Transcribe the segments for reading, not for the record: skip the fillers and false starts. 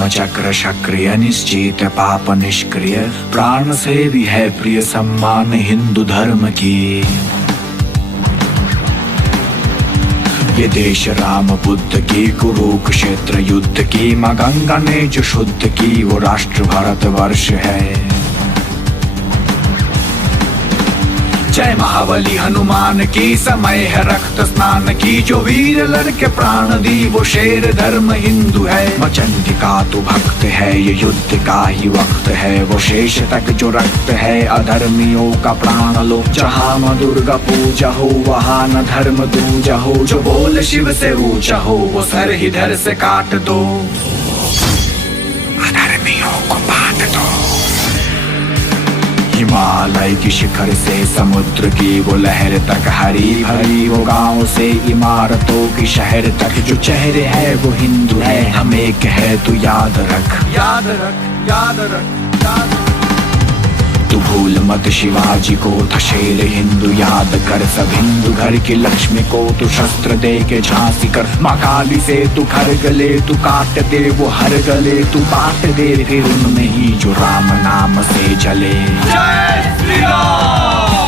धर्म चक्र सक्रिय निश्चित पाप निष्क्रिय, प्राण से भी है प्रिय सम्मान हिंदू धर्म की। ये देश राम बुद्ध की, कुरुक्षेत्र युद्ध की, माँ गंगा ने जो शुद्ध की, वो राष्ट्र भारत वर्ष है। जय महाबली हनुमान की, समय है रक्त स्नान की, जो वीर लड़के प्राण दी, वो शेर धर्म हिंदू है। मचंडी का तो भक्त है, ये युद्ध का ही वक्त है, वो शेष तक जो रक्त है, अधर्मियों का प्राण लो। जहाँ माँ दुर्गा पूजा हो, वहाँ न धर्म दूजा हो, जो बोल शिव से ऊंचा हो, वो सर ही धर से काट दो, अधर्मियों को बांट दो। हिमालय की शिखर से समुद्र की वो लहर तक, हरी भरी वो गांव से इमारतों की शहर तक, जो चेहरे है वो हिंदू है, हम एक है तू याद रख, याद रख, याद रख, याद रख। तू भूल मत शिवाजी को था शेर हिंदू याद कर, सब हिंदू घर की लक्ष्मी को तू शस्त्र दे के झांसी कर। माँ काली से तू घर गले, तू काट दे वो हर गले, तू बांट दे फिर उनमें ही जो राम नाम से जले। जय श्री राम।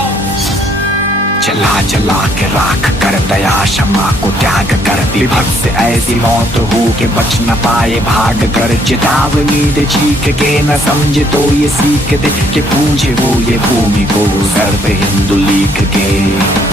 जला जला के राख कर, दया क्षमा को त्याग कर, विभक्त से ऐसी मौत हो के बच न पाए भाग कर। चेतावनी दे चीख के, न समझे तो ये सीख दे, कि पूजे वो ये भूमि को सर पे हिंदू लिख के।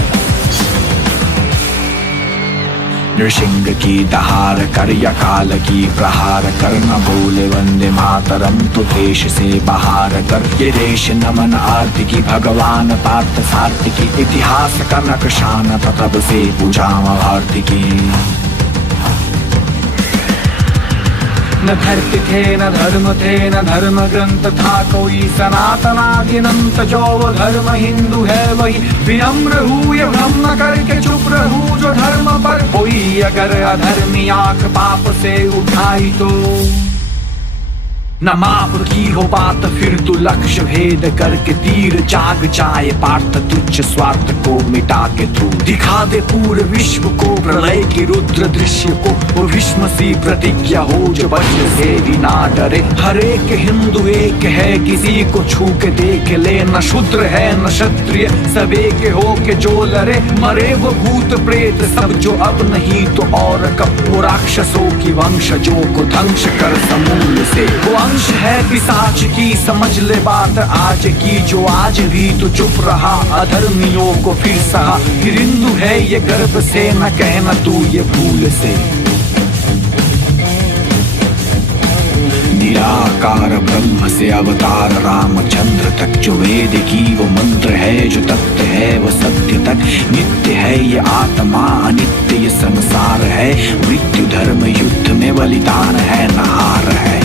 नृसिंह की दहार कर, या काल की प्रहार कर, न बोले वंदे मातरम तो देश से बाहर कर। ये देश नमन आरती की, भगवान पार्थ सारथी की, इतिहास का नक्शान तब से पूजा भारती की। न धरती थे न धर्म थे, न धर्म ग्रंथ था कोई, सनातनादिनंत जो वो धर्म हिंदू है वही। विनम्र हूँ ये भ्रम न करके चुप रहूँ, जो धर्म पर कोई अगर अधर्मी आंख पाप से उठाई तो। न माप की हो बात फिर तू लक्ष्य भेद करके, तीर जाग जाए पार्थ तुच्छ स्वार्थ को मिटा के। तू दिखा दे पूरे विश्व को प्रलय की रुद्र दृश्य को, वो भीष्म सी प्रतिज्ञा हो जो वज्र से भी ना डरे। हर एक हिंदू एक है, किसी को छू के देख ले, न शूद्र है न क्षत्रिय, सब एक हो के जो लड़े। मरे वो भूत प्रेत सब जो अब नहीं तो और कब, वो राक्षसों की वंशजों को ध्वंस कर समूल से। वो अंश है पिशाच की, समझ ले बात आज की, जो आज भी तो चुप रहा, अधर्मियों को फिर सहा। फिर हिंदू है ये गर्व से, न कहना तू ये भूल से। निराकार ब्रह्म से अवतार रामचंद्र तक, जो वेद की वो मंत्र है, जो तत्व है वो सत्य तक। नित्य है ये आत्मा, अनित्य ये संसार है, मृत्यु धर्म युद्ध में बलिदान है, नहार है।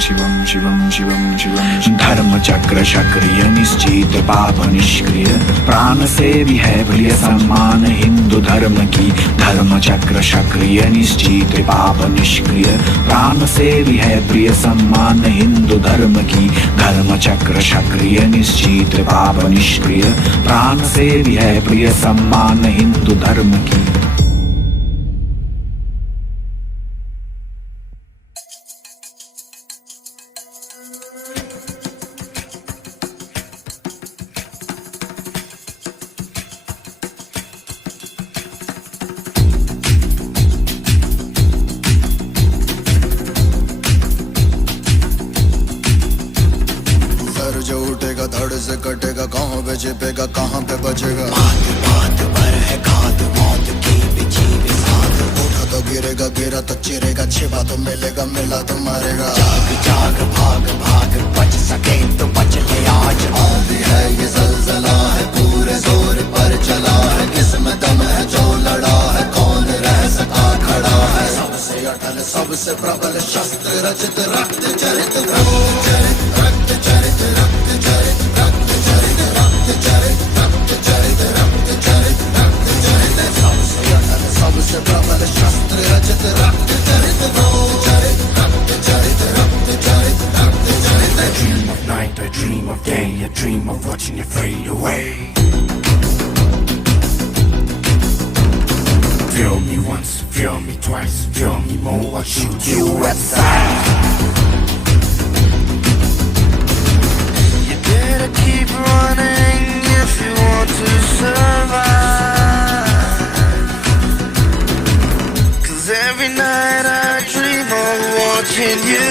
शिवम शिवम शिवम शिवम। धर्म चक्र सक्रिय निश्चित पाप निष्क्रिय, प्राण से भी है प्रिय सम्मान हिंदू धर्म की। धर्म चक्र सक्रिय निश्चित पाप निष्क्रिय, प्राण से भी है प्रिय सम्मान हिंदू धर्म की। धर्म चक्र सक्रिय निश्चित पाप निष्क्रिय, प्राण से भी है प्रिय सम्मान हिंदू धर्म की। जो उठेगा धड़ से कटेगा, कहाँ पे छिपेगा कहाँ पे बचेगा। बात बात पर है घात, मौत की बिछी भी साथ। उठा तो गिरेगा, गिरा तो चिरेगा, छिपा तो मिलेगा, मिला तो मारेगा। जाग जाग भाग भाग, बच सके तो बच ले आज। आंधी है ये जलजला है, पूरे जोर पर चला है, किसमें दम है जो लड़ा है, कौन रह सका खड़ा है। सबसे अटल सबसे प्रबल शस्त्र रचित, रक्त चरित रक्त चरित रक्त चरित रक्त चरित रक्त चरित रक्त चरित रक्त चरित रक्त चरित रक्त चरित। सबसे अटल सबसे प्रबल शस्त्र रचित, रक्त चरित रक्त चरित रक्त चरित रक्त चरित रक्त चरित। I dream of night, I dream of day, I dream of watching you fade away. Feel me once, feel me twice, feel me more, watch you USA. You better keep running if you want to survive. 'Cause every night I dream of watching you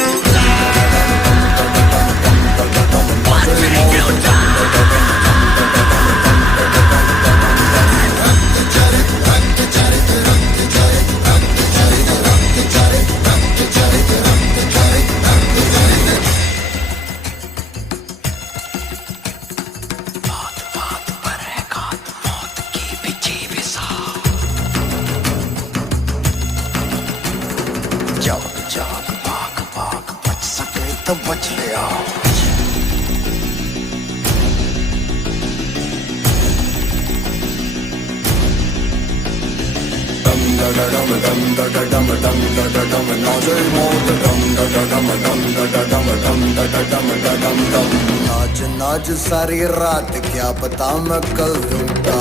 जाग भाग भाग बच सके तो बच ले आओ dum da da dum dum da da dum dum da da dum नाचे मौत dum da da dum dum da da dum dum da da dum da dum dum नाच नाच सारी रात क्या पता मैं कल दूंगा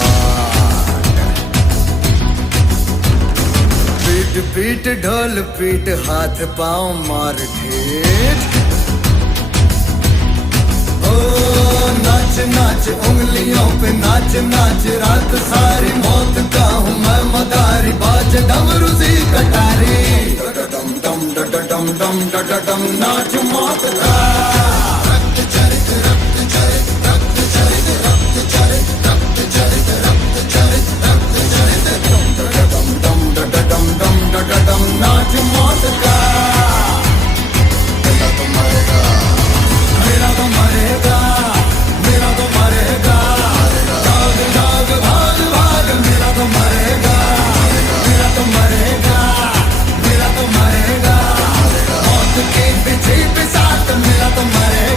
पीट पीट ढोल पीट हाथ पाँव मार ठेठ ओ नाच नाच उंगलियों पे नाच नाच रात सारी मौत का हूँ मैं मदारी बाज डमरू सी कटारी डम डम डम डम डम डम नाच मौत का रक्त चरित रक्त चरित रक्त चरित रक्त चरित रक्त चरित रक्त चरित रक्त चरित डम डम डम डम डम नाच मौत का मेरा तो मरेगा मेरा तो मरेगा मेरा तो मरेगा जाग जाग भाग भाग मेरा तो मरेगा मेरा तो मरेगा मेरा तो मरेगा मौत के पीछे पे साथ मेरा तो मरेगा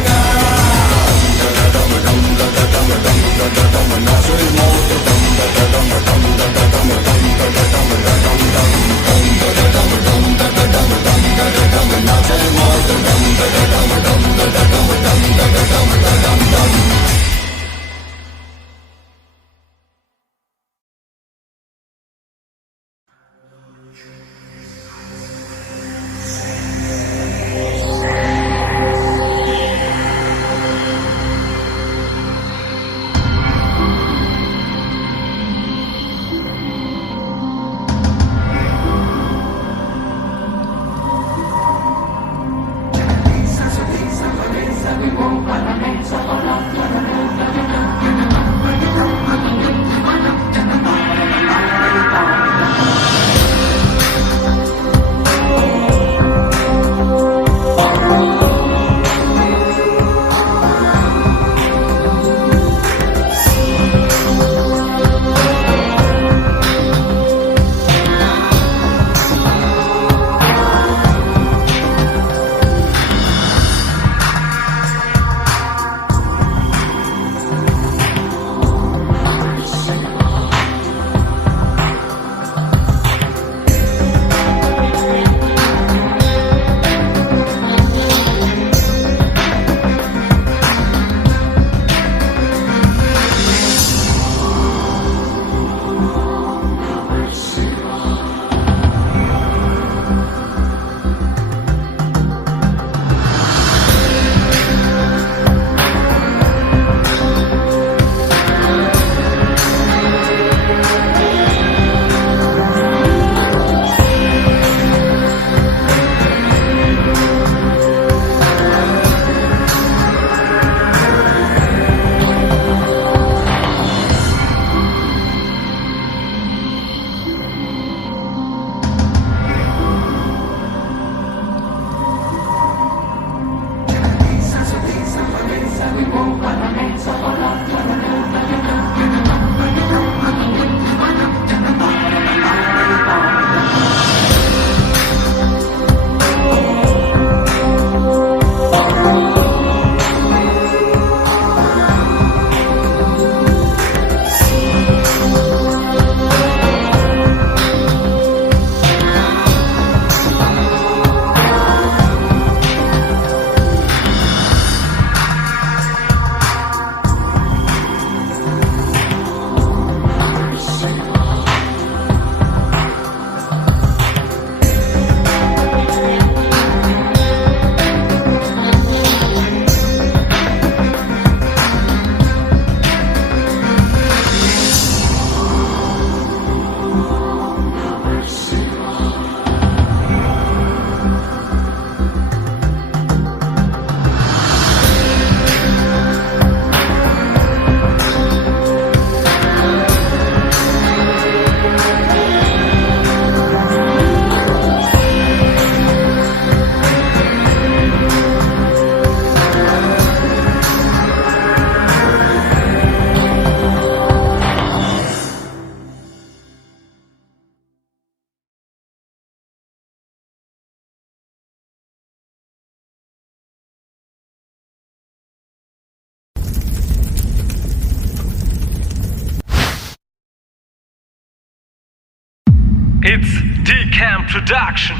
It's Decam Production.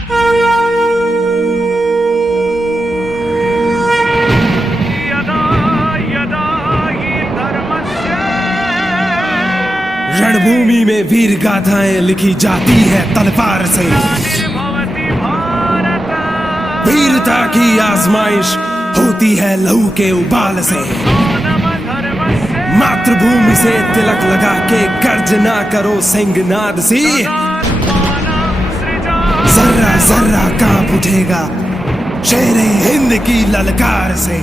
रणभूमि में वीर गाथाएं लिखी जाती है तलवार से। वीरता की आजमाइश होती है लहू के उबाल से। मातृभूमि से तिलक लगा के गर्जना करो सिंहनाद से। जर्रा जर्रा कांप उठेगा शेरे हिंद की ललकार से।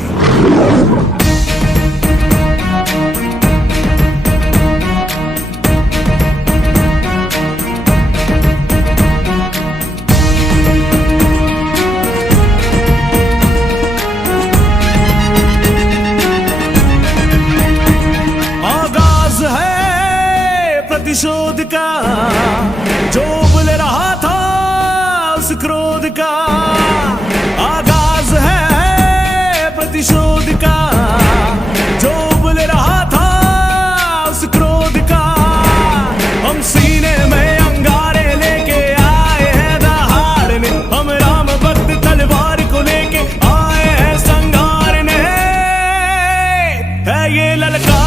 प्रतिशोध का जो बुल रहा था उस क्रोध का। आगाज है प्रतिशोध का जो बुल रहा था उस क्रोध का। हम सीने में अंगारे लेके आए हैं दहाड़ने। हम राम भक्त तलवार को लेके आए हैं संघारने। है ये ललकार,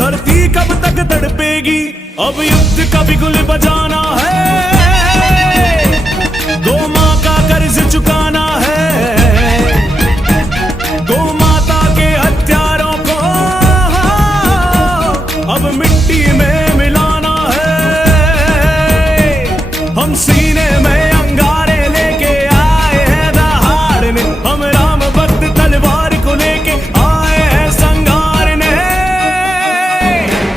धरती कब तक तड़पेगी। अब युद्ध का बिगुल बजाना है, गौ माँ का कर्ज चुकाना है। गौ माता के हत्यारों को अब मिट्टी में मिलाना है। हम सीने में अंगारे लेके आए हैं दहाड़ने। हम राम भक्त तलवार को लेके आए हैं संघारने।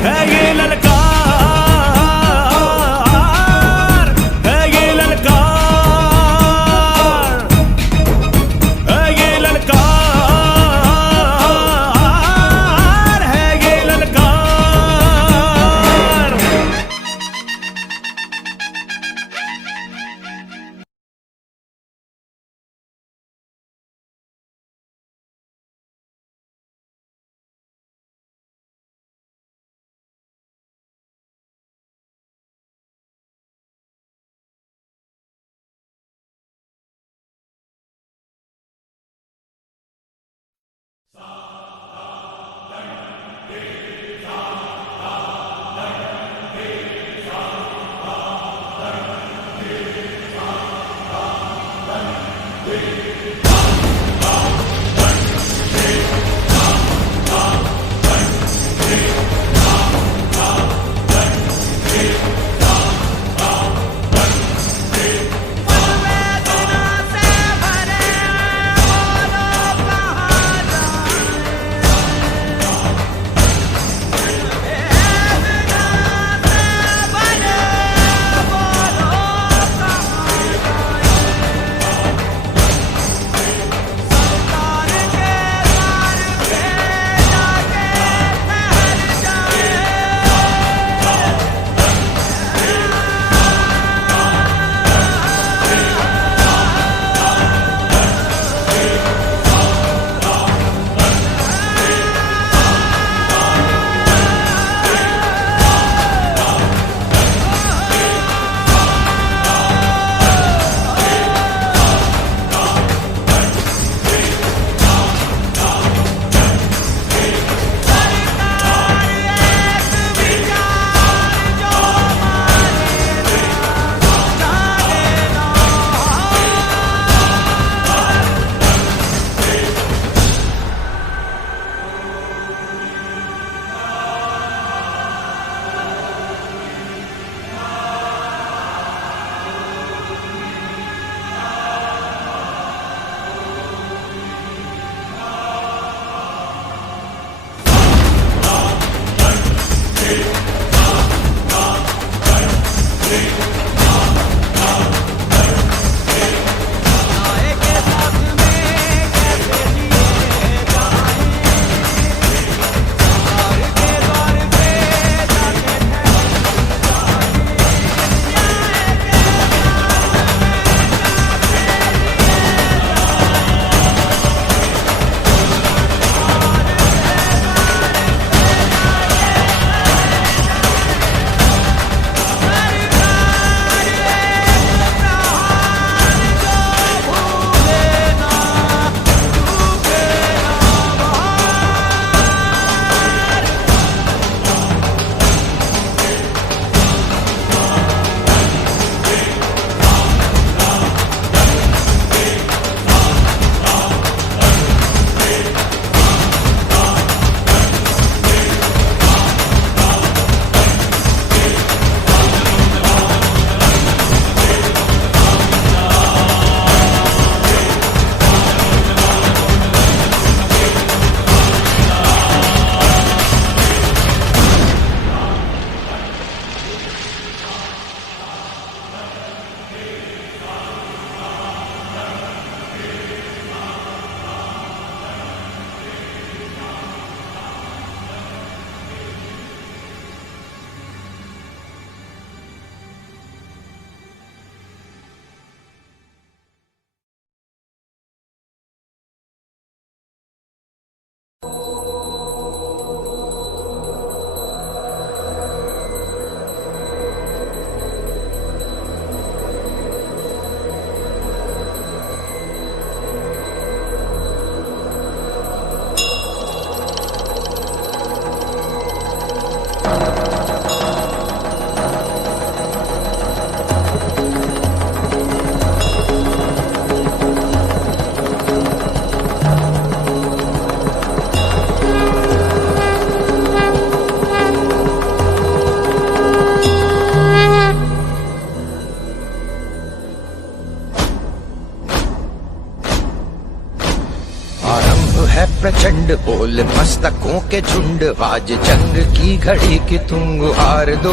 है ये ललकार, है ये ललकार, है ये ललकार, है ये ललकार। है प्रचंड बोल मस्तकों के झुंड, आज जंग की घड़ी की तुम गुहार दो।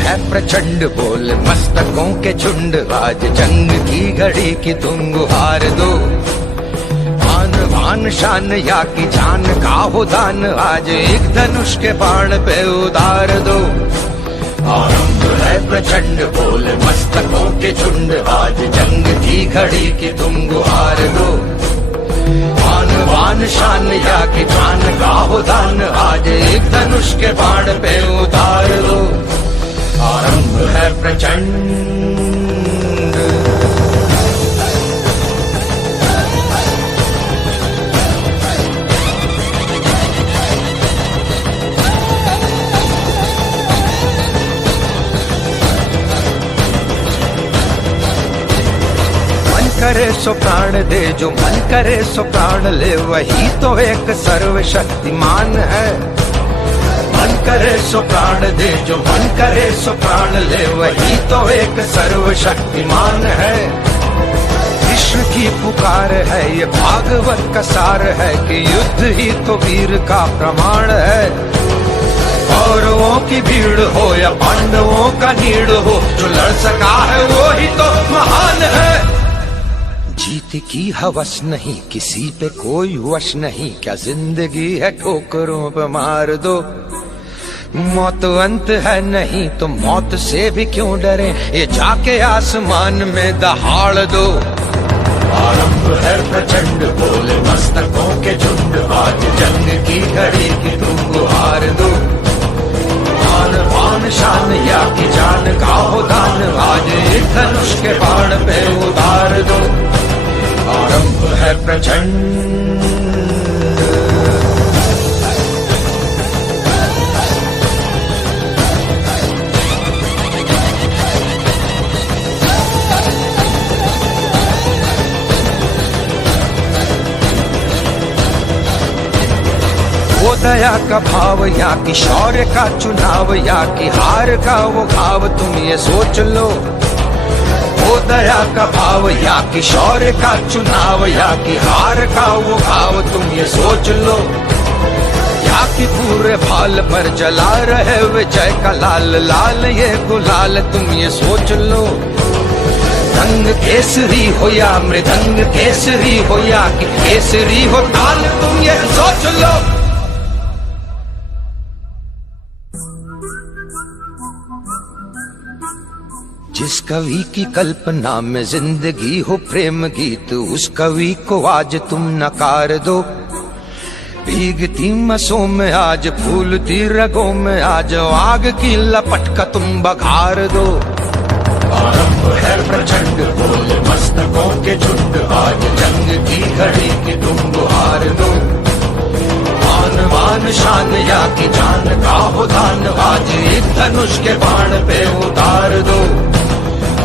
है प्रचंड बोल मस्तकों के झुंड, आज जंग की घड़ी की तुम गुहार दो। आन बान शान या की जान का हो दान, आज एक धनुष के बाण पे उतार दो। आरंभ है प्रचंड बोल मस्तकों के झुंड, आज जंग की घड़ी की तुम गुहार दो। आन बान शान या की जान का हो दान, आज एक धनुष के बाण पे उतार दो। आरंभ है प्रचंड। करे सो प्राण दे, जो मन करे सो प्राण ले, वही तो एक सर्वशक्तिमान है। मन करे सो प्राण दे, जो मन करे सो प्राण ले, वही तो एक सर्वशक्तिमान है। विश्व की पुकार है, ये भागवत का सार है कि युद्ध ही तो वीर का प्रमाण है। कौरवों की भीड़ हो या पांडवों का नीड़ हो, जो लड़ सका है वो ही तो महान है। जीत की हवस नहीं, किसी पे कोई वश नहीं, क्या जिंदगी है ठोकरों पे मार दो। मौत अंत है नहीं तो मौत से भी क्यों डरे, ये जाके आसमान में दहाड़ दो। आरंभ है प्रचंड बोले मस्तकों के झुंड, आज जंग की घड़ी की तुम गुहार दो। आन बान शान या की जान का हो दान, आज एक धनुष के बाण पे उतार दो। आरंभ है प्रचंड। वो दया का भाव या कि शौर्य का चुनाव, या कि हार का वो भाव, तुम ये सोच लो। वो दया का भाव या कि शौर्य का चुनाव, या कि हार का वो भाव, तुम ये सोच लो। या कि पूरे भाल पर जला रहे विजय का लाल लाल ये गुलाल, तुम ये सोच लो। रंग केसरी हो या मृदंग केसरी हो, या कि केसरी हो ताल, तुम ये सोच लो। जिस कवि की कल्पना में जिंदगी हो प्रेम गीत, उस कवि को आज तुम नकार दो। भीगती मसों में आज फूलती रगों में आज, आग की लपट का तुम बघार दो। आरंभ है प्रचंड बोल मस्तकों के झुंड, आज जंग की घड़ी की तुम गुहार दो। आन बान शान या की जान का हो दान, आज एक धनुष के बाण पे उतार दो।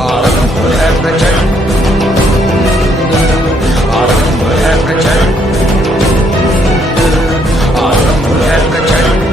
आरंभ है प्रचंड, आरंभ है प्रचंड, आरंभ है प्रचंड।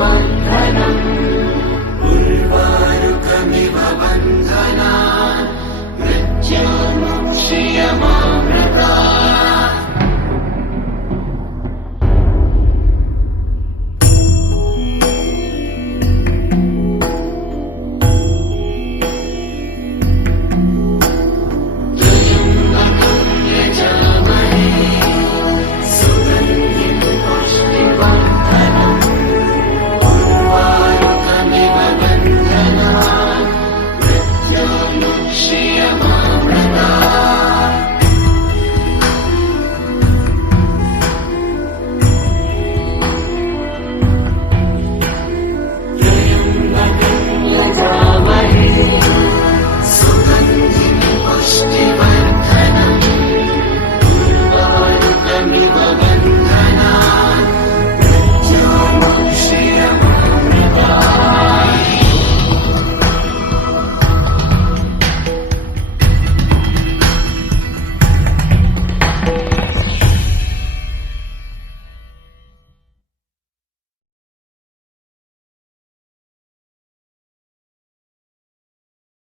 one.